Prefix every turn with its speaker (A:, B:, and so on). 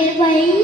A: aquele país.